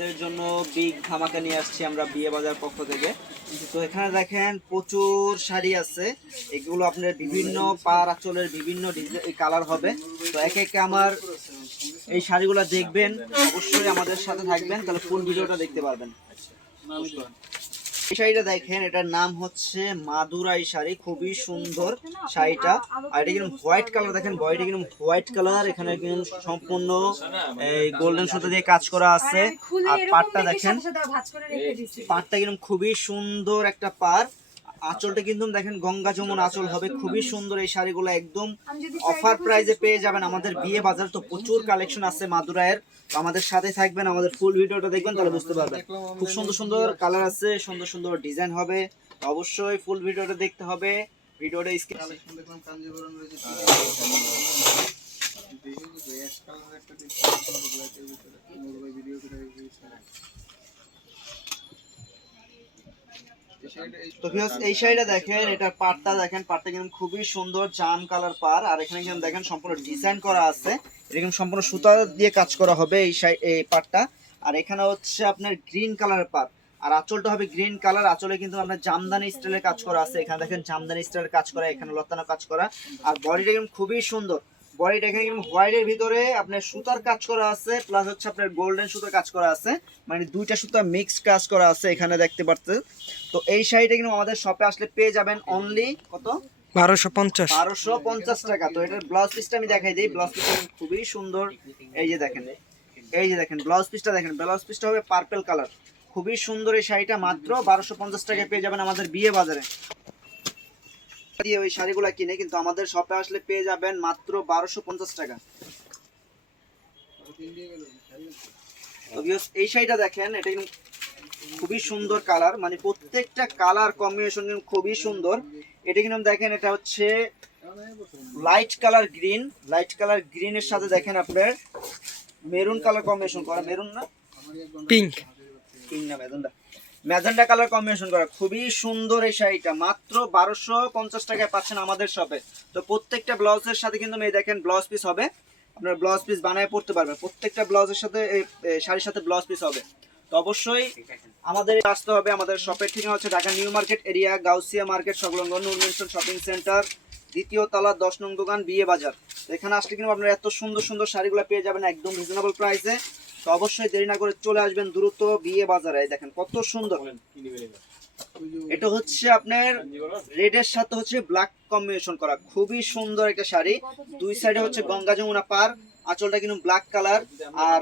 আপনাদের জন্য বিগ ধামাকা নিয়ে আসছি আমরা বিয়ে বাজার পক্ষ থেকে। তো এখানে দেখেন প্রচুর শাড়ি আছে। এগুলো আপনার বিভিন্ন পার আঁচলের বিভিন্ন কালার হবে। তো এক একে আমার এই শাড়িগুলো দেখবেন, অবশ্যই আমাদের সাথে থাকবেন, তাহলে ফুল ভিডিওটা দেখতে পারবেন? এই শাড়িটা দেখেন এটার নাম হচ্ছে মাদুরাই শাড়ি খুবই সুন্দর শাড়িটা। আর এটা কিন্তু হোয়াইট কালার দেখেন বডিটা কিন্তু হোয়াইট কালার এখানে কিন্তু সম্পূর্ণ এই গোল্ডেন সুতো দিয়ে কাজ করা আছে। আর পাটটা দেখেন পাটটা কিন্তু খুবই সুন্দর একটা পার। আঁচলটা কিন্তু দেখেন গঙ্গা যমুন আঁচল হবে খুবই সুন্দর এই শাড়িগুলো একদম অফার প্রাইজে পেয়ে যাবেন আমাদের বিয়ে বাজার তো প্রচুর কালেকশন আছে মাদুরায়ের আমাদের সাথে থাকবেন আমাদের ফুল ভিডিওটা দেখবেন তাহলে বুঝতে পারবেন খুব সুন্দর সুন্দর কালার আছে সুন্দর সুন্দর ডিজাইন হবে অবশ্যই ফুল ভিডিওটা দেখতে হবে ভিডিওটা স্ক্রিন কালেকশন দেখলাম কাঞ্জিবরম রয়েছে অ্যাশ কালার একটা ব্ল্যাকের ভিতরে মোবাইল ভিডিও করে রেখেছি এই শাড়িটা এই তো ভিউয়ার্স এই শাড়িটা দেখেন এটার পাটটা দেখেন, পাটটা কিন্তু খুবই সুন্দর, জাম কালার পার, আর এখানে কিন্তু দেখেন সম্পূর্ণ ডিজাইন করা আছে। এটা কিন্তু সম্পূর্ণ সুতা দিয়ে কাজ করা হবে এই এই পাটটা। আর এখানে হচ্ছে আপনার গ্রিন কালারের পাট আর আঁচলটা হবে গ্রিন কালার, আঁচলে কিন্তু আপনার জামদানি স্টাইলের কাজ করা আছে। এখানে দেখেন জামদানি স্টাইলের কাজ করা, এখানে লতানো কাজ করা। আর বডিটা কিন্তু খুবই সুন্দর। বডিটা এখানে হোয়াইটের ভিতরে আপনার সুতার কাজ করা আছে প্লাস হচ্ছে আপনার গোল্ডেন সুতার কাজ করা আছে। মানে দুইটা সুতা মিক্স কাজ করা আছে এখানে দেখতে পাচ্ছেন তো এই শাড়িটা কিন্তু আমাদের শপে আসলে পেয়ে যাবেন অনলি কত? বারোশো পঞ্চাশ। বারোশো পঞ্চাশ টাকা। তো এটার ব্লাউজ পিসটা আমি দেখাই দিই। ব্লাউজ পিসটা খুবই সুন্দর। এই যে দেখেন এই যে দেখেন ব্লাউজ পিসটা দেখেন। ব্লাউজ পিসটা হবে পার্পল কালার খুবই সুন্দর এই শাড়িটা মাত্র বারোশো পঞ্চাশ টাকায় পেয়ে যাবেন আমাদের বিয়ে বাজারে। দিয়ে ওই শাড়িগুলো কিনে কিন্তু আমাদের শপে আসলে পেয়ে যাবেন মাত্র বারোশো পঞ্চাশ টাকা। এই শাড়িটা দেখেন এটা কিন্তু খুবই সুন্দর কালার মানে প্রত্যেকটা কালার কম্বিনেশন কিন্তু খুবই সুন্দর। এটা কিন্তু দেখেন এটা হচ্ছে light colour green light colour গ্রিনের সাথে দেখেন আপনার মেরুন কালার কম্বিনেশন করা। মেরুন না? পিঙ্ক পিঙ্ক না ম্যাজেন্ডা ম্যাজেন্ডা কালার কম্বিনেশন করা। খুবই সুন্দর এই শাড়িটা। মাত্র বারোশো পঞ্চাশ টাকায় পাচ্ছেন আমাদের শপে। তো প্রত্যেকটা ব্লাউজের সাথে কিন্তু মেয়ে দেখেন ব্লাউজ পিস হবে। আপনার ব্লাউজ পিস বানায় পড়তে পারবেন প্রত্যেকটা ব্লাউজের সাথে শাড়ির সাথে ব্লাউজ পিস হবে। তো অবশ্যই আমাদের আসতে হবে। আমাদের শপের ঠিকানা হচ্ছে Dhaka new market area Gausia market সংলগ্ন নূর শপিং সেন্টার দ্বিতীয় তলা দশ নং দোকান বিয়ে বাজার। এখানে আসলে কিন্তু আপনারা এত সুন্দর সুন্দর শাড়িগুলো পেয়ে যাবেন একদম রিজনেবল প্রাইসে তো অবশ্যই দেরি না করে চলে আসবেন দ্রুত বিয়ে বাজারে। দেখেন কত সুন্দর। এটা হচ্ছে আপনার রেডের সাথে হচ্ছে ব্ল্যাক কম্বিনেশন করা। খুবই সুন্দর একটা শাড়ি। দুই সাইডে হচ্ছে গঙ্গা যমুনা পার। আঁচলটা কিন্তু ব্ল্যাক কালার আর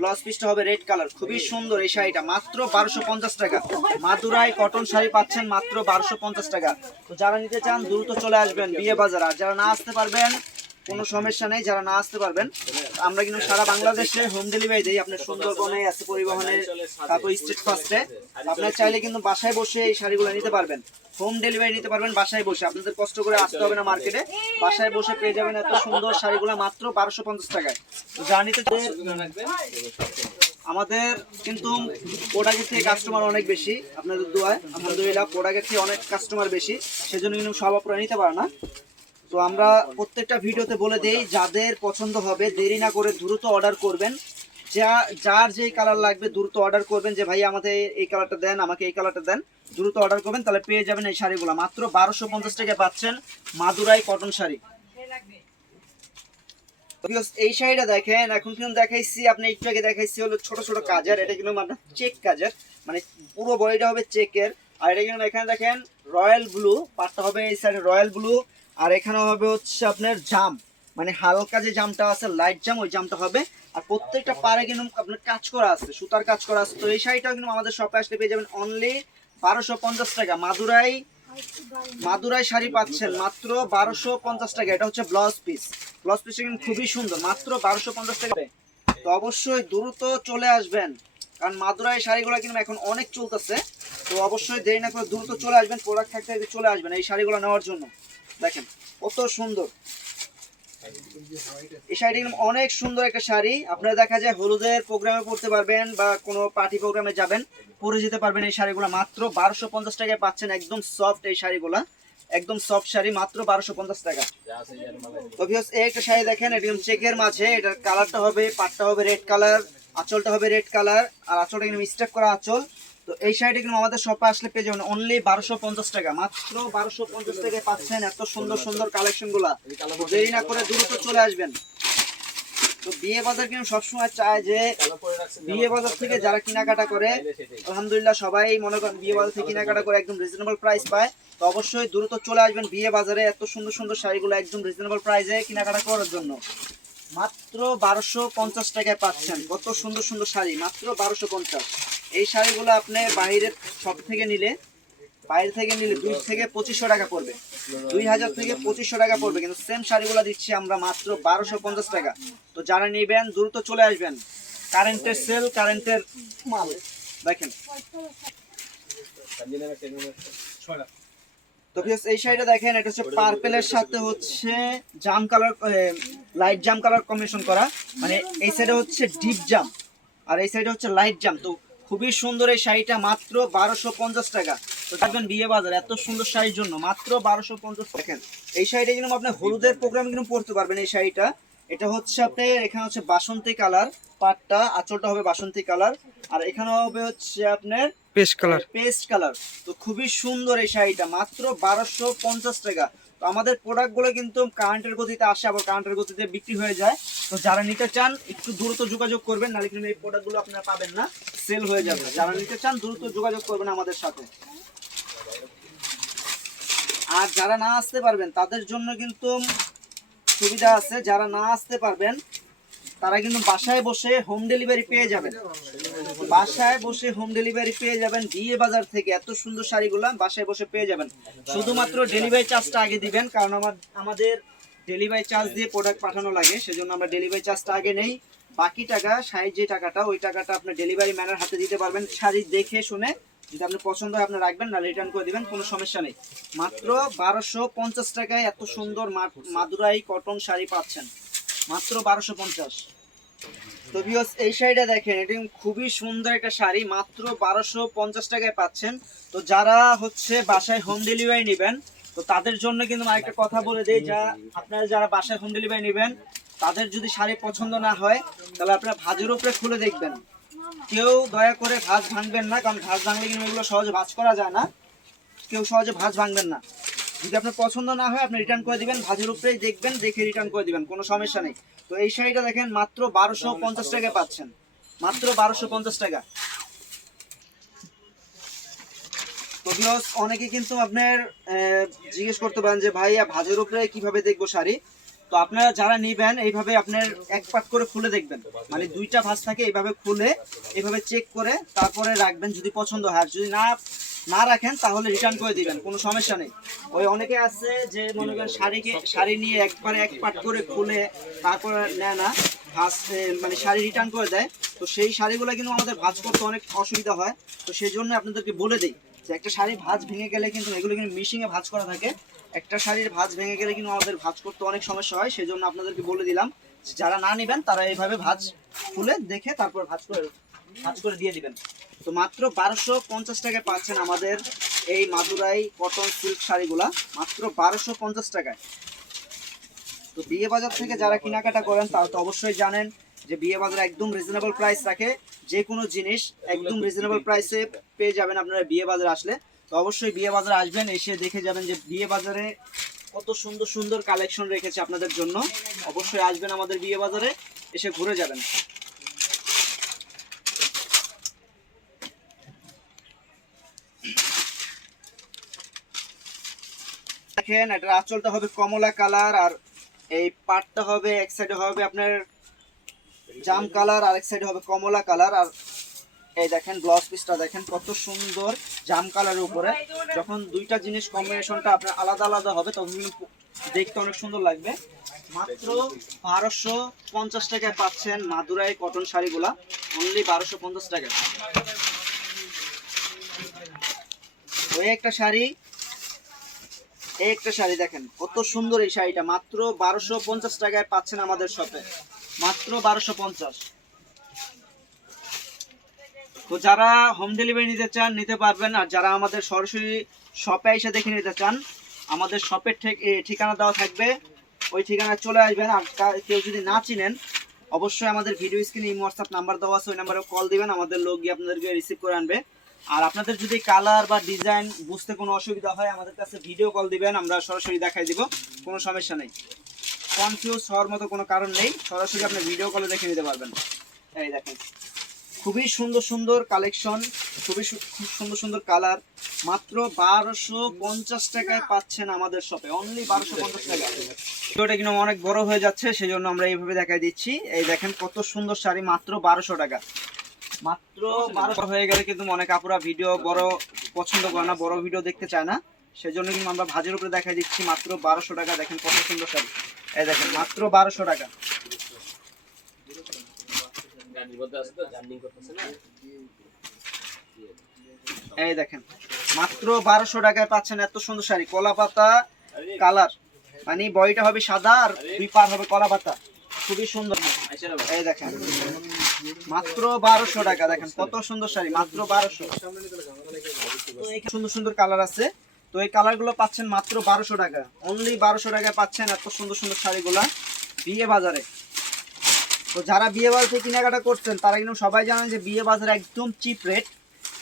ব্লাউজ পিসটা হবে রেড কালার খুবই সুন্দর এই শাড়িটা। মাত্র বারোশো পঞ্চাশ টাকা। মাদুরাই কটন শাড়ি পাচ্ছেন মাত্র বারোশো পঞ্চাশ টাকা। তো যারা নিতে চান দ্রুত চলে আসবেন বিয়ে বাজার। আর যারা না আসতে পারবেন কোনো সমস্যা নেই, যারা না আসতে পারবেন, আমরা কিন্তু সারা বাংলাদেশে হোম ডেলিভারি দিই। আপনার সুন্দরবনে আছে পরিবহনে, তারপর স্ট্রিট ফাস্টে আপনার চাইলে কিন্তু বাসায় বসে এই শাড়িগুলো নিতে পারবেন। হোম ডেলিভারি নিতে পারবেন, বাসায় বসে। আপনাদের কষ্ট করে আসতে হবে না মার্কেটে বাসায় বসে পেয়ে যাবেন এত সুন্দর শাড়িগুলো মাত্র বারোশো পঞ্চাশ টাকায়। তো যা নিতে আমাদের কিন্তু প্রোডাক্টের থেকে কাস্টমার অনেক বেশি, আপনাদের দোয়ায়। আলহামদুলিল্লাহ প্রোডাক্টের থেকে অনেক কাস্টমার বেশি। সেজন্য কিন্তু সব আপনারা নিতে পারে না। তো আমরা প্রত্যেকটা ভিডিওতে বলে দেই, যাদের পছন্দ হবে, দেরি না করে দ্রুত অর্ডার করবেন। যা, যার যেই কালার লাগবে দ্রুত অর্ডার করবেন যে, ভাই আমাদের এই কালারটা দেন, আমাকে এই কালারটা দেন। দ্রুত অর্ডার করবেন, তাহলে পেয়ে যাবেন এই শাড়িগুলো। মাত্র বারোশো পঞ্চাশ টাকা পাচ্ছেন মাদুরাই কটন শাড়ি। এই শাড়িটা দেখেন, এখন কিন্তু দেখাইছি, আপনি একটু আগে দেখাইছি হলো ছোট ছোট কাজের, এটা কিন্তু আপনার চেক কাজের মানে পুরো বডিটা হবে চেকের আর এটা কিন্তু এখানে দেখেন রয়্যাল ব্লু পাটটা হবে এই সাইডে রয়্যাল ব্লু আর এখানে হবে হচ্ছে আপনার জাম। মানে হালকা যে জামটা আছে লাইট জাম, ওই জামটা হবে। আর প্রত্যেকটা পারে কিন্তু আপনার কাজ করা আছে, সুতার কাজ করা আছে। তো এই শাড়িটাও কিন্তু আমাদের শপে আসলে পেয়ে যাবেন অনলি বারোশো পঞ্চাশ টাকা। মাদুরাই মাদুরাই শাড়ি পাচ্ছেন মাত্র বারোশো পঞ্চাশ টাকা। এটা হচ্ছে ব্লাউজ পিস ব্লাউজ পিসটা কিন্তু খুবই সুন্দর, মাত্র বারোশো পঞ্চাশ টাকা তো অবশ্যই দ্রুত চলে আসবেন, কারণ মাদুরাই শাড়িগুলো কিন্তু এখন অনেক চলতেছে। তো অবশ্যই দেরি না করে দ্রুত চলে আসবেন প্রোডাক্ট থাকতে চলে আসবেন এই শাড়িগুলো নেওয়ার জন্য। দেখেন, কত সুন্দর। এই শাড়িটি অনেক সুন্দর একটা শাড়ি। আপনারা দেখা যায় হলুদের প্রোগ্রামে পড়তে পারবেন বা কোনো পার্টি প্রোগ্রামে যাবেন, পরে যেতে পারবেন এই শাড়িগুলো। মাত্র বারোশো পঞ্চাশ টাকায় পাচ্ছেন একদম সফট এই শাড়িগুলা। একদম সফট শাড়ি, মাত্র বারোশো পঞ্চাশ টাকা। তো একটা শাড়ি দেখেন, এটা চেকের মাঝে। এটার কালারটা হবে পাটটা হবে রেড কালার আঁচলটা হবে রেড কালার আর আঁচলটা কিন্তু মিস্টেক করা আঁচল। তো এই শাড়িটা কিন্তু আমাদের শপে আসলে পেয়ে যাবেন। অনলি বারোশো পঞ্চাশ টাকা। মাত্র বারোশো পঞ্চাশ টাকায় পাচ্ছেন এত সুন্দর সুন্দর কালেকশনগুলা দেরি না করে দ্রুত চলে আসবেন। তো বিয়ে বাজার কিন্তু সবসময় চায় যে বিয়ে বাজার থেকে যারা কেনাকাটা করে, আলহামদুলিল্লাহ সবাই মনে করেন বিয়ে বাজার থেকে কেনাকাটা করে একদম রিজনেবল প্রাইস পায়। তো অবশ্যই দ্রুত চলে আসবেন বিয়ে বাজারে এত সুন্দর সুন্দর শাড়িগুলো একদম রিজনেবল প্রাইসে কেনাকাটা করার জন্য। মাত্র বারোশো পঞ্চাশ টাকায় পাচ্ছেন। কত সুন্দর সুন্দর শাড়ি। মাত্র বারোশো পঞ্চাশ। এই শাড়িগুলো আপনি বাইরের সব থেকে নিলে, বাইরে থেকে নিলে দুই থেকে পঁচিশশো টাকা পড়বে। দুই হাজার থেকে পঁচিশশো টাকা পড়বে, কিন্তু সেম শাড়িগুলো দিচ্ছি আমরা মাত্র বারোশো পঞ্চাশ টাকা। তো যারা নেবেন, দ্রুত চলে আসবেন। কারেন্টের সেল কারেন্টের মাল। দেখেন। তো এই শাড়িটা দেখেন, এটা হচ্ছে পার্পেলের সাথে হচ্ছে জাম কালার লাইট জাম কালার কম্বিনেশন করা। মানে এই সাইডে হচ্ছে ডিপ জাম আর এই সাইডে হচ্ছে লাইট জাম তো খুবই সুন্দর এই শাড়িটা মাত্র বারোশো পঞ্চাশ টাকা। তো দেখবেন বিয়ে বাজার এত সুন্দর শাড়ির জন্য মাত্র বারোশো পঞ্চাশ দেখেন এই শাড়িটা কিন্তু আপনি হলুদের প্রোগ্রাম কিন্তু পড়তে পারবেন এই শাড়িটা। এটা হচ্ছে আপনার এখানে হচ্ছে বাসন্তী কালার পাটটা আঁচলটা হবে বাসন্তী কালার। আর এখানে হবে হচ্ছে আপনার পেস্ট কালার। Paste colour. তো খুবই সুন্দর এই শাড়িটা মাত্র বারোশো পঞ্চাশ টাকা। তো আমাদের প্রোডাক্টগুলো কিন্তু কারেন্টের গতিতে আসে, আবার কারেন্টের গতিতে বিক্রি হয়ে যায়। তো যারা নিতে চান, একটু দ্রুত যোগাযোগ করবেন, নাহলে কিন্তু এই প্রোডাক্টগুলো আপনারা পাবেন না সেল হয়ে যাবে। যারা নিতে চান, দ্রুত যোগাযোগ করবেন আমাদের সাথে। আর যারা না আসতে পারবেন, তাদের জন্য কিন্তু সুবিধা আছে। যারা না আসতে পারবেন, তারা কিন্তু বাসায় বসে হোম ডেলিভারি পেয়ে যাবেন। বাসায় বসে হোম ডেলিভারি পেয়ে যাবেন বিয়ে বাজার থেকে এত সুন্দর শাড়িগুলো, বাসায় বসে পেয়ে যাবেন। শুধুমাত্র ডেলিভারি চার্জটা আগে দিবেন, কারণ আমার আমাদের ডেলিভারি চার্জ দিয়ে প্রোডাক্ট পাঠানো লাগে, সেজন্য আমরা ডেলিভারি চার্জটা আগে নেই। বাকি টাকা শাড়ির যে টাকাটা, ওই টাকাটা আপনার ডেলিভারি ম্যানের হাতে দিতে পারবেন, শাড়ি দেখে শুনে। যদি আপনার পছন্দ হয়, আপনি রাখবেন, না রিটার্ন করে দিবেন, কোনো সমস্যা নেই। মাত্র বারোশো পঞ্চাশ টাকায় এত সুন্দর মাদুরাই কটন শাড়ি পাচ্ছেন। মাত্র বারোশো পঞ্চাশ। তো ভিউয়ার্স এই শাড়িটা দেখেন, এটি খুবই সুন্দর একটা শাড়ি, মাত্র বারোশো পঞ্চাশ টাকায় পাচ্ছেন। তো যারা হচ্ছে বাসায় হোম ডেলিভারি নেবেন, তো তাদের জন্য কিন্তু আমি একটা কথা বলে দিই, যা আপনারা যারা বাসায় হোম ডেলিভারি নেবেন, তাদের যদি শাড়ি পছন্দ না হয়, তাহলে আপনারা ভাজের উপরে খুলে দেখবেন। কেউ দয়া করে ভাজ ভাঙবেন না, কারণ ভাজ ভাঙলে কিন্তু এগুলো সহজে ভাজ করা যায় না। কেউ সহজে ভাজ ভাঙবেন না। যদি আপনার পছন্দ না হয়, আপনি রিটার্ন করে দিবেন, ভাজের উপরেই দেখবেন, দেখে রিটার্ন করে দিবেন, কোনো সমস্যা নেই। তো এই শাড়িটা দেখেন মাত্র বারোশো পঞ্চাশ টাকায় পাচ্ছেন। মাত্র বারোশো পঞ্চাশ টাকা। তো ভিউয়ার্স, অনেকে কিন্তু আপনার জিজ্ঞেস করতে পারেন যে ভাইয়া ভাজের উপরে কীভাবে দেখব শাড়ি? তো আপনারা যারা নিবেন এইভাবে আপনার এক পাট করে খুলে দেখবেন। মানে দুইটা ভাঁজ থাকে এইভাবে খুলে এইভাবে চেক করে তারপরে রাখবেন যদি পছন্দ হয়। যদি না না রাখেন, তাহলে রিটার্ন করে দিবেন, কোনো সমস্যা নেই। ওই অনেকে আছে যে, মনে করেন শাড়িকে, শাড়ি নিয়ে একবারে এক পাট করে খুলে তারপরে নেয় না, ভাঁজ মানে শাড়ি রিটার্ন করে দেয়। তো সেই শাড়িগুলো কিন্তু আমাদের ভাঁজ করতে অনেক অসুবিধা হয়। তো সেই জন্য আপনাদেরকে বলে দিই যে, একটা শাড়ি ভাঁজ ভেঙে গেলে কিন্তু, এগুলো কিন্তু মিশিংয়ে ভাঁজ করা থাকে। একটা শাড়ির ভাঁজ ভেঙে গেলে কিন্তু আমাদের ভাজ করতে অনেক সমস্যা হয়। সেই জন্য আপনাদেরকে বলে দিলাম যারা না নেবেন, তারা এইভাবে ভাজ খুলে দেখে তারপর ভাঁজ করে ভাঁজ করে দিয়ে দিবেন। তো মাত্র বারোশো পঞ্চাশ টাকায় পাচ্ছেন আমাদের এই মাদুরাই কটন সিল্ক শাড়িগুলা। মাত্র বারোশো পঞ্চাশ টাকায়। তো বিয়ে বাজার থেকে যারা কেনাকাটা করেন, তারা তো অবশ্যই জানেন যে বিয়ে বাজার একদম রিজনেবল প্রাইস রাখে যে কোনো জিনিস একদম রিজনেবল প্রাইসে পেয়ে যাবেন আপনারা বিয়ে বাজার আসলে। তো অবশ্যই বিয়ে বাজারে আসবেন, এসে দেখে যাবেন যে বিয়ে বাজারে কত সুন্দর সুন্দর কালেকশন রেখেছে আপনাদের জন্য। অবশ্যই আসবেন আমাদের বিয়ে বাজারে, এসে ঘুরে যাবেন। দেখেন এটার আঁচলটা হবে কমলা কালার আর এই পাটটা হবে এক সাইডে হবে আপনার জাম কালার আর এক সাইডে হবে কমলা কালার। আর এই দেখেন ব্লাউজ পিসটা দেখেন, কত সুন্দর জাম কালারের উপরে। যখন দুইটা জিনিস কম্বিনেশনটা আপনার আলাদা আলাদা হবে, তখন দেখতে অনেক সুন্দর লাগবে। মাত্র বারোশো পঞ্চাশ টাকায় পাচ্ছেন মাদুরাই কটন শাড়িগুলা। অনলি বারোশো পঞ্চাশ টাকা ওই একটা শাড়ি এই একটা শাড়ি দেখেন, কত সুন্দর এই শাড়িটা। মাত্র বারোশো পঞ্চাশ টাকায় পাচ্ছেন আমাদের শপে। মাত্র বারোশো পঞ্চাশ। তো যারা হোম ডেলিভারি নিতে চান, নিতে পারবেন। আর যারা আমাদের সরাসরি শপে এসে দেখে নিতে চান, আমাদের শপের ঠিক ঠিকানা দেওয়া থাকবে। ওই ঠিকানায় চলে আসবেন। আর কেউ যদি না চিনেন, অবশ্যই আমাদের ভিডিও স্ক্রিনে এই হোয়াটসঅ্যাপ নাম্বার দেওয়া আছে। ওই নাম্বারে কল দিবেন। আমাদের লোক গিয়ে আপনাদেরকে রিসিভ করে আনবে। আর আপনাদের যদি কালার বা ডিজাইন বুঝতে কোনো অসুবিধা হয়, আমাদের কাছে ভিডিও কল দিবেন, আমরা সরাসরি দেখাই দিব, কোনো সমস্যা নেই। কনফিউজ হওয়ার মতো কোনো কারণ নেই, সরাসরি আপনি ভিডিও কলে দেখে নিতে পারবেন। এই দেখেন, খুবই সুন্দর সুন্দর কালেকশন খুবই খুব সুন্দর সুন্দর কালার মাত্র বারোশো পঞ্চাশ টাকায় পাচ্ছেন আমাদের শপে অনলি বারোশো পঞ্চাশ টাকা। ভিডিওটা কিন্তু অনেক বড় হয়ে যাচ্ছে সেই জন্য আমরা এইভাবে দেখাই দিচ্ছি। এই দেখেন কত সুন্দর শাড়ি, মাত্র বারোশো টাকা। মাত্র বারোশো হয়ে গেলে কিন্তু অনেক আপুরা ভিডিও বড় পছন্দ করে না, বড় ভিডিও দেখতে চায় না। সেজন্য কিন্তু আমরা ভাজের উপরে দেখাই দিচ্ছি মাত্র বারোশো টাকা। দেখেন কত সুন্দর শাড়ি। এই দেখেন, মাত্র বারোশো টাকা। এই দেখেন, মাত্র বারোশো টাকায় পাচ্ছেন এত সুন্দর শাড়ি। কলা পাতা কালার। মানে বডিটা হবে সাদা আর দুই পার হবে কলা পাতা। খুবই সুন্দর। এই দেখেন। মাত্র বারোশো টাকা, দেখেন কত সুন্দর শাড়ি, মাত্র বারোশো। সুন্দর সুন্দর কালার আছে। তো এই কালারগুলো পাচ্ছেন মাত্র বারোশো টাকা। অনলি বারোশো টাকায় পাচ্ছেন এত সুন্দর সুন্দর শাড়িগুলা বিয়ে বাজারে। তো যারা বিয়ে বাজারে কেনাকাটা করছেন, তারা কিন্তু সবাই জানেন যে বিয়ে বাজারে একদম চিপ রেট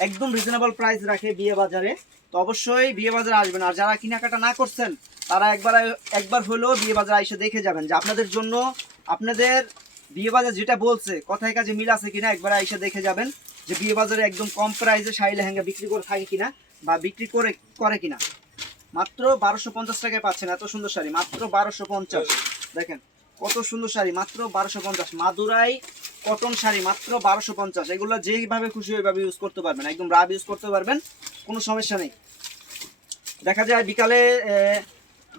একদম রিজনেবল প্রাইস রাখে বিয়ে বাজারে। তো অবশ্যই বিয়ে বাজারে আসবেন। আর যারা কেনাকাটা না করছেন, তারা একবার একবার হলেও বিয়ে বাজারে এসে দেখে যাবেন যে আপনাদের জন্য, আপনাদের বিয়ে বাজার যেটা বলছে, কথায় কাজে মিল আছে কিনা একবার এসে দেখে যাবেন যে বিয়ে বাজারে একদম কম প্রাইসে শাড়ি লেহেঙ্গা বিক্রি করে থাকে কিনা বা বিক্রি করে করে কিনা। মাত্র বারোশো পঞ্চাশ টাকায় পাচ্ছেন এত সুন্দর শাড়ি, মাত্র বারোশো পঞ্চাশ। দেখেন, কত সুন্দর শাড়ি, মাত্র বারোশো পঞ্চাশ। মাদুরাই কটন শাড়ি, মাত্র বারোশো পঞ্চাশ। এগুলো যেইভাবে খুশি ওইভাবে ইউজ করতে পারবেন, একদম রাব ইউজ করতে পারবেন, কোনো সমস্যা নেই। দেখা যায় বিকালে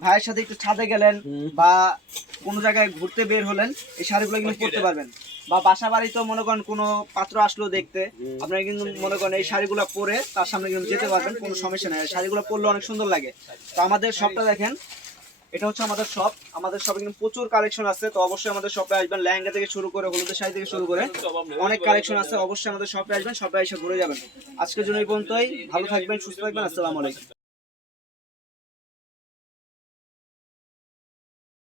ভাইয়ের সাথে একটু ছাদে গেলেন বা কোনো জায়গায় ঘুরতে বের হলেন এই শাড়িগুলো কিন্তু পরতে পারবেন। বা বাসা বাড়িতেও মনে করেন কোনো পাত্র আসলো দেখতে আপনারা কিন্তু মনে করেন এই শাড়িগুলো পরে তার সামনে কিন্তু যেতে পারবেন কোনো সমস্যা নেই। শাড়িগুলো পরলে অনেক সুন্দর লাগে। তো আমাদের শপটা দেখেন এটা হচ্ছে আমাদের শপ আমাদের শপে কিন্তু প্রচুর কালেকশন আছে তো অবশ্যই আমাদের শপে আসবেন লেহেঙ্গা থেকে শুরু করে হলুদের শাড়ি থেকে শুরু করে। অনেক কালেকশন আছে অবশ্যই আমাদের শপে আসবেন শপে এসে ঘুরে যাবেন। আজকের জন্য এই পর্যন্তই। ভালো থাকবেন সুস্থ থাকবেন আসসালামু আলাইকুম।